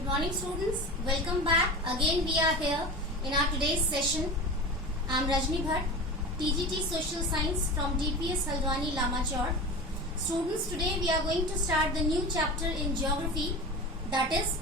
Good morning students, welcome back. Again we are here in our today's session. I am Rajni Bhatt, TGT Social Science from DPS Haldwani Lamachor. Students, today we are going to start the new chapter in geography, that is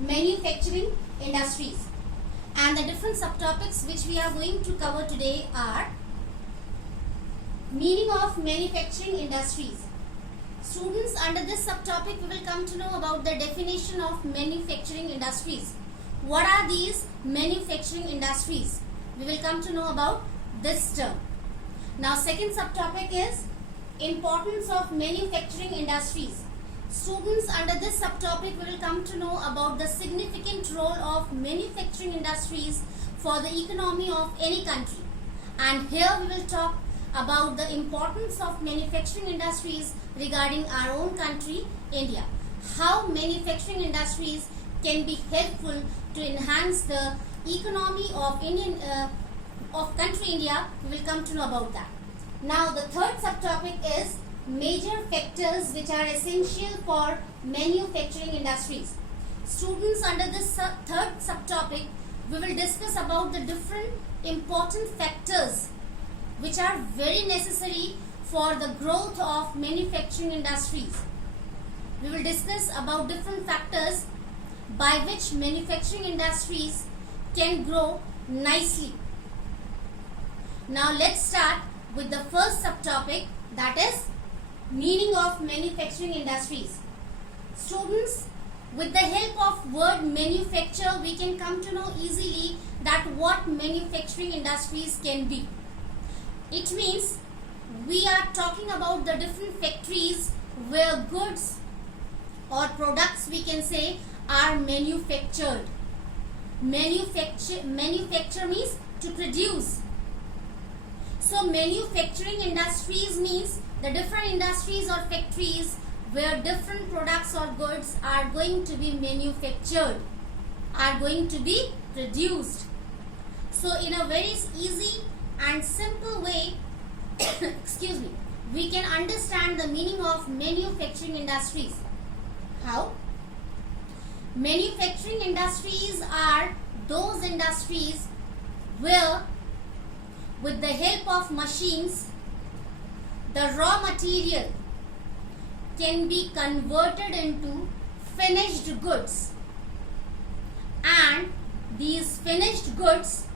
manufacturing industries. And the different subtopics which we are going to cover today are meaning of manufacturing industries. Students, under this subtopic we will come to know about the definition of manufacturing industries. What are these manufacturing industries? We will come to know about this term. Now, second subtopic is importance of manufacturing industries. Students, under this subtopic we will come to know about the significant role of manufacturing industries for the economy of any country. And here we will talk about the importance of manufacturing industries regarding our own country, India. How manufacturing industries can be helpful to enhance the economy of country India. We will come to know about that. Now, the third subtopic is major factors which are essential for manufacturing industries. Students, under this third subtopic, we will discuss about the different important factors which are very necessary for the growth of manufacturing industries. We will discuss about different factors by which manufacturing industries can grow nicely. Now let's start with the first subtopic, that is meaning of manufacturing industries. Students, with the help of word manufacture, we can come to know easily that what manufacturing industries can be. It means we are talking about the different factories where goods or products, we can say, are manufactured. Manufacture means to produce. So manufacturing industries means the different industries or factories where different products or goods are going to be manufactured, are going to be produced. So in a very easy and simple way, excuse me, we can understand the meaning of manufacturing industries. How? Manufacturing industries are those industries where, with the help of machines, the raw material can be converted into finished goods, and these finished goods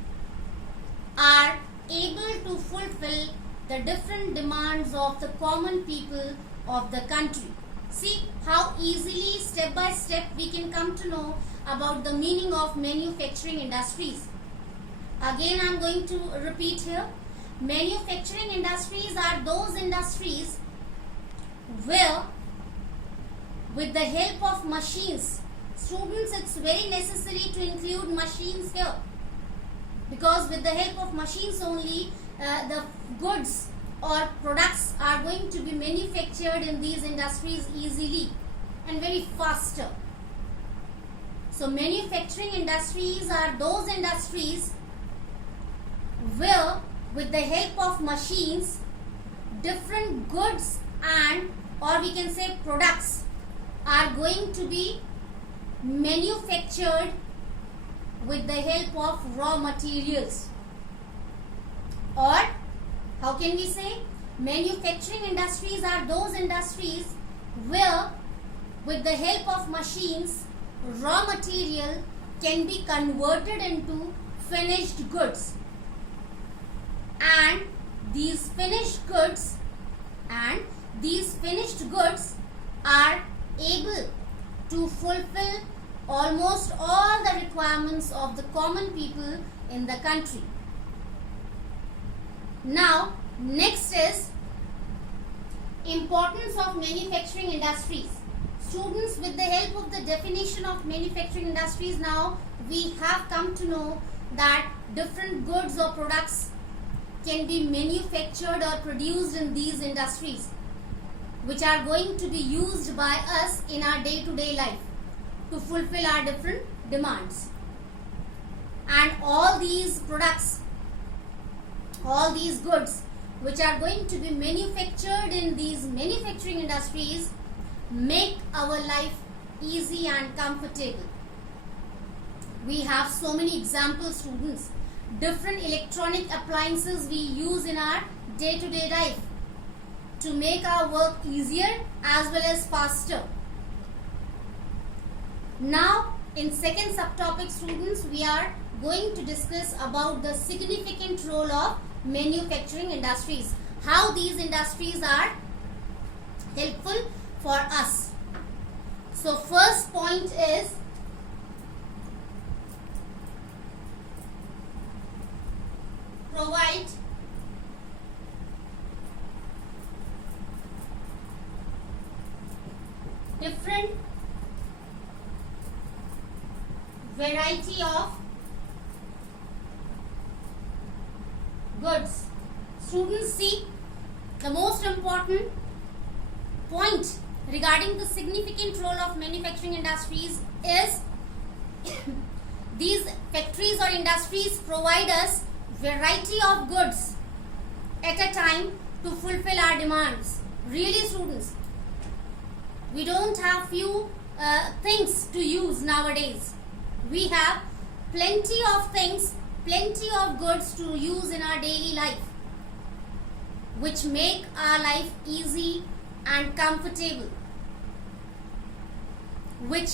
are able to fulfill the different demands of the common people of the country. See how easily, step by step, we can come to know about the meaning of manufacturing industries. Again, I am going to repeat here. Manufacturing industries are those industries where, with the help of machines, students, it's very necessary to include machines here, because with the help of machines only the goods or products are going to be manufactured in these industries easily and very faster. So manufacturing industries are those industries where, with the help of machines, different goods and, or we can say, products are going to be manufactured with the help of raw materials. Or how can we say? Manufacturing industries are those industries where, with the help of machines, raw material can be converted into finished goods, and these finished goods are able to fulfill almost all the requirements of the common people in the country. Now, next is importance of manufacturing industries. Students, with the help of the definition of manufacturing industries, now we have come to know that different goods or products can be manufactured or produced in these industries, which are going to be used by us in our day-to-day life to fulfill our different demands. And all these products, all these goods which are going to be manufactured in these manufacturing industries make our life easy and comfortable. We have so many examples, students. Different electronic appliances we use in our day-to-day life to make our work easier as well as faster. Now, in second subtopic, students, we are going to discuss about the significant role of manufacturing industries. How these industries are helpful for us. So, first point is provide different variety of goods. Students, see, the most important point regarding the significant role of manufacturing industries is these factories or industries provide us variety of goods at a time to fulfill our demands. Really, students, we don't have few things to use nowadays. We have plenty of things, plenty of goods to use in our daily life, which make our life easy and comfortable, which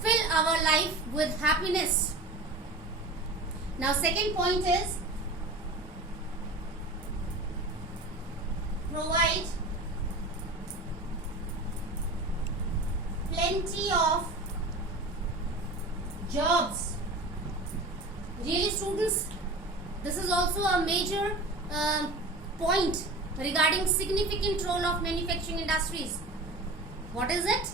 fill our life with happiness. Now, second point is provide plenty of jobs. Really, students, this is also a major point regarding significant role of manufacturing industries. What is it?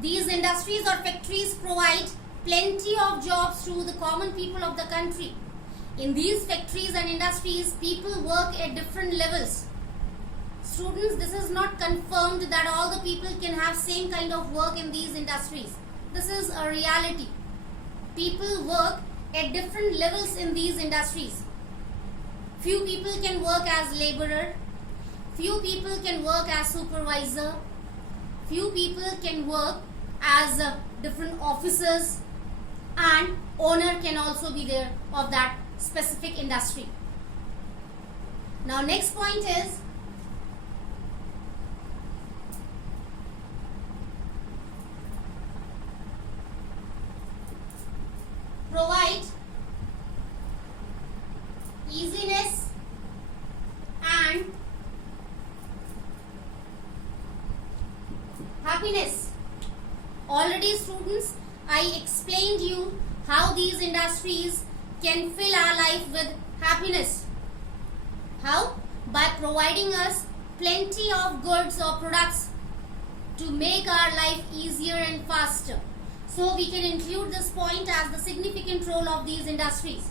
These industries or factories provide plenty of jobs to the common people of the country. In these factories and industries, people work at different levels. Students, this is not confirmed that all the people can have same kind of work in these industries. This is a reality. People work at different levels in these industries. Few people can work as laborer, few people can work as supervisor, few people can work as different officers, and owner can also be there of that specific industry. Now, next point is provide easiness and happiness. Already, students, I explained you how these industries can fill our life with happiness. How? By providing us plenty of goods or products to make our life easier and faster. So, we can include this point as the significant role of these industries.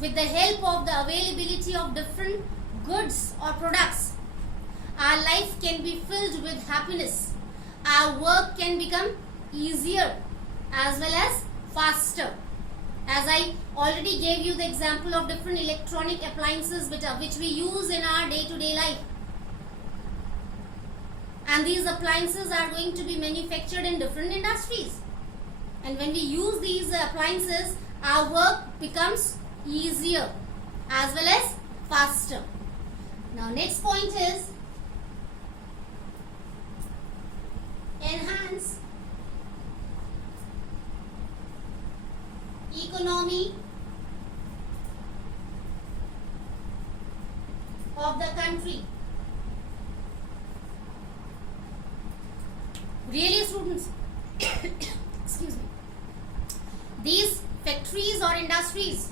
With the help of the availability of different goods or products, our life can be filled with happiness. Our work can become easier as well as faster. As I already gave you the example of different electronic appliances which we use in our day-to-day life. And these appliances are going to be manufactured in different industries. And when we use these appliances, our work becomes easier as well as faster. Now, next point is enhance economy of the country. Really, students, excuse me, these factories or industries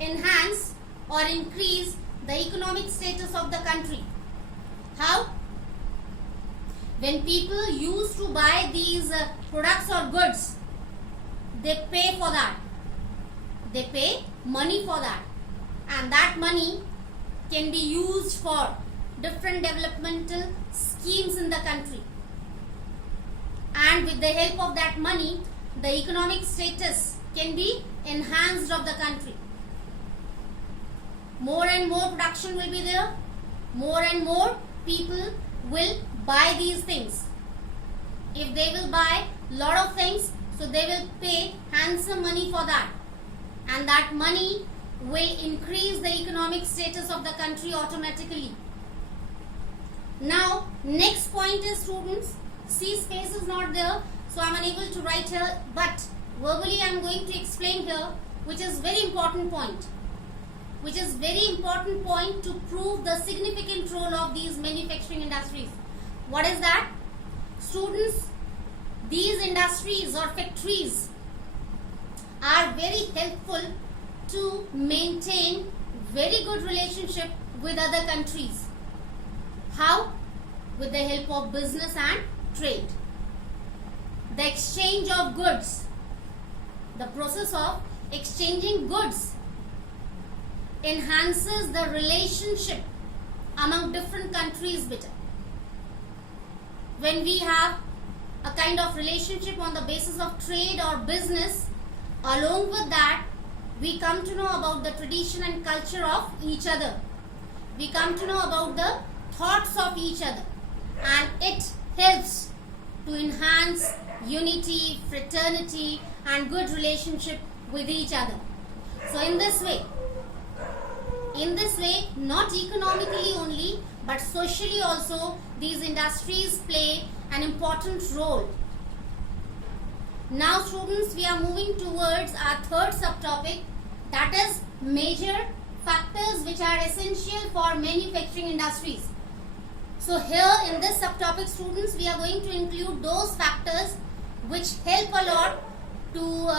enhance or increase the economic status of the country. How? When people used to buy these products or goods, they pay for that. They pay money for that. And that money can be used for different developmental schemes in the country. And with the help of that money, the economic status can be enhanced of the country. More and more production will be there. More and more people will buy these things. If they will buy lot of things, So they will pay handsome money for that, and that money will increase the economic status of the country automatically. Now next point is, students, see, space is not there, so I am unable to write here, but verbally I am going to explain here, which is very important point, to prove the significant role of these manufacturing industries. What is that? Students, these industries or factories are very helpful to maintain very good relationship with other countries. How? With the help of business and trade. The exchange of goods, the process of exchanging goods enhances the relationship among different countries better. When we have a kind of relationship on the basis of trade or business, along with that, we come to know about the tradition and culture of each other. We come to know about the thoughts of each other, and it helps to enhance unity, fraternity, and good relationship with each other. So in this way, not economically only, but socially also, these industries play an important role. Now students, we are moving towards our third subtopic, that is major factors which are essential for manufacturing industries. So here in this subtopic, students, we are going to include those factors which help a lot to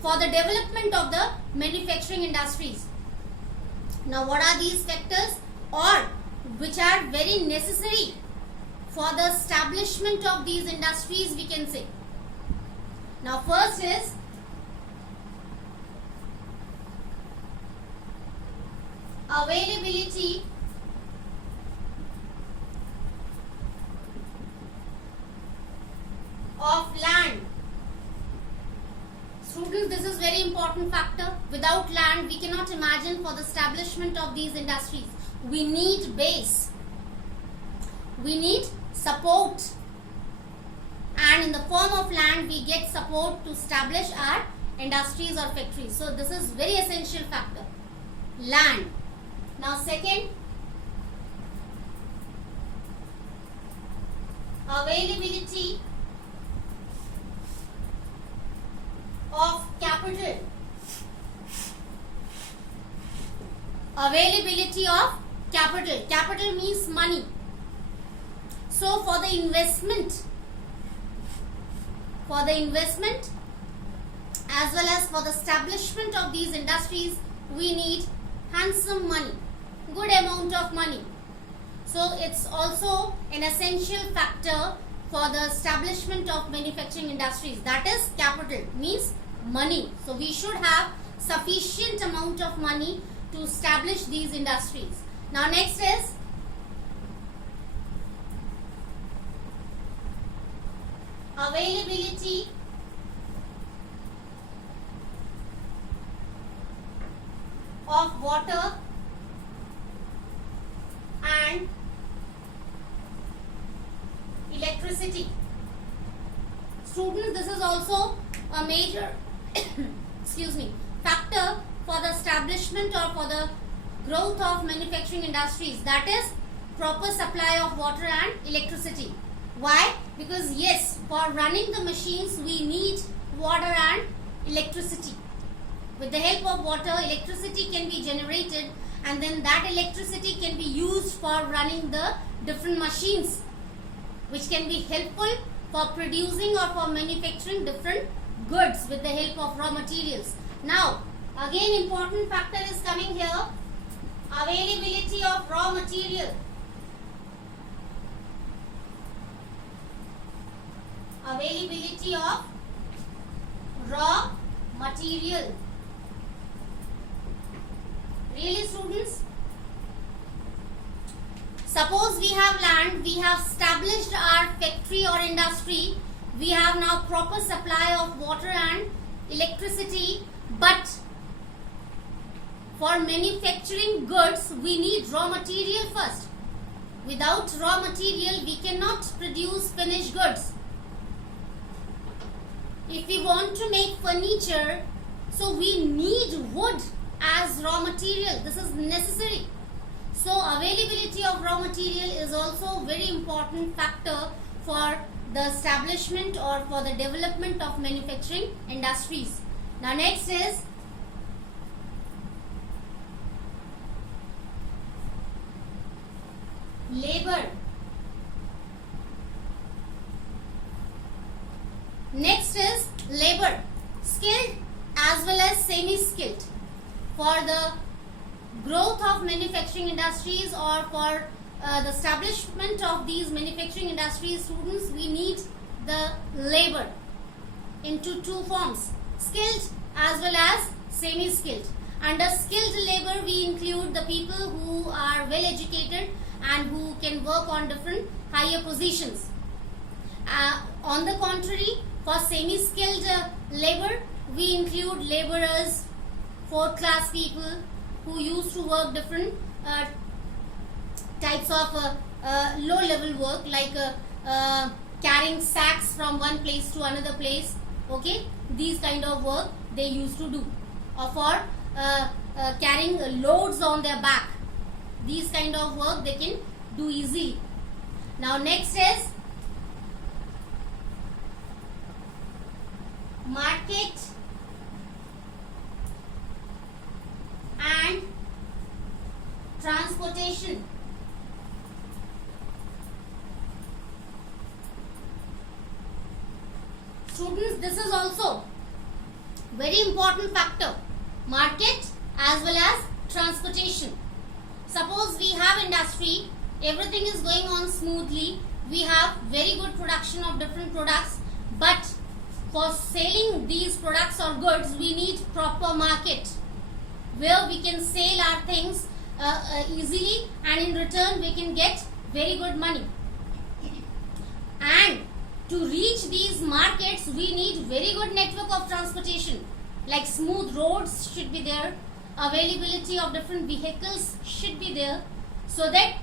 for the development of the manufacturing industries. Now what are these factors, or which are very necessary for the establishment of these industries, we can say. Now first is availability of land. Students, this is very important factor. Without land, we cannot imagine for the establishment of these industries. We need base. We need support. And in the form of land, we get support to establish our industries or factories. So this is very essential factor. Land. Now second, availability of capital. Availability of capital. Capital means money. So for the investment as well as for the establishment of these industries, we need handsome money, good amount of money. So it's also an essential factor for the establishment of manufacturing industries. That is, capital means money. So we should have sufficient amount of money to establish these industries. Now next is availability of water and electricity. Students, this is also a major factor for the establishment or for the growth of manufacturing industries. That is, proper supply of water and electricity. Why? Because yes, for running the machines we need water and electricity. With the help of water, electricity can be generated, and then that electricity can be used for running the different machines, which can be helpful for producing or for manufacturing different goods with the help of raw materials. Now again, important factor is coming here, availability of raw material. Availability of raw material. Really, students? Suppose we have land, we have established our factory or industry, we have now proper supply of water and electricity, but for manufacturing goods we need raw material first. Without raw material we cannot produce finished goods. If we want to make furniture, so we need wood as raw material. This is necessary. So availability of raw material is also a very important factor for the establishment or for the development of manufacturing industries. Now next is labor. Next is labor, skilled as well as semi-skilled. For the growth of manufacturing industries or for the establishment of these manufacturing industries, students, we need the labor into two forms, skilled as well as semi-skilled. Under skilled labor, we include the people who are well educated and who can work on different higher positions. On the contrary, for semi-skilled labor, we include laborers, fourth class people who used to work different types of low level work, like carrying sacks from one place to another place. Okay, these kind of work they used to do, or for carrying loads on their back. These kind of work they can do easily. Now next is market and transportation. Students, this is also very important factor, market as well as transportation. Suppose we have industry, everything is going on smoothly, we have very good production of different products, but for selling these products or goods, we need proper market where we can sell our things easily, and in return we can get very good money. And to reach these markets, we need very good network of transportation, like smooth roads should be there, availability of different vehicles should be there, so that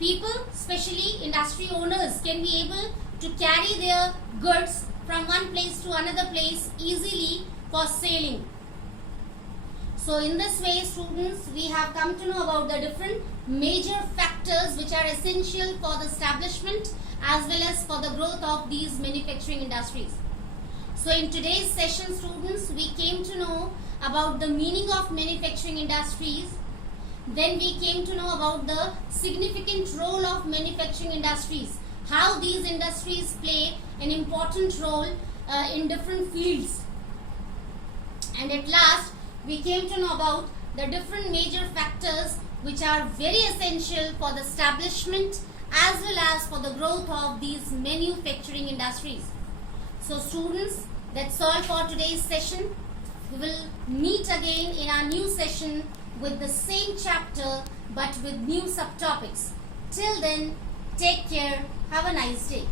people, especially industry owners, can be able to carry their goods from one place to another place easily for selling. So in this way, students, we have come to know about the different major factors which are essential for the establishment as well as for the growth of these manufacturing industries. So in today's session, students, we came to know about the meaning of manufacturing industries. Then we came to know about the significant role of manufacturing industries, how these industries play an important role in different fields. And at last, we came to know about the different major factors which are very essential for the establishment as well as for the growth of these manufacturing industries. So students, that's all for today's session. We will meet again in our new session with the same chapter but with new subtopics. Till then, take care. Have a nice day.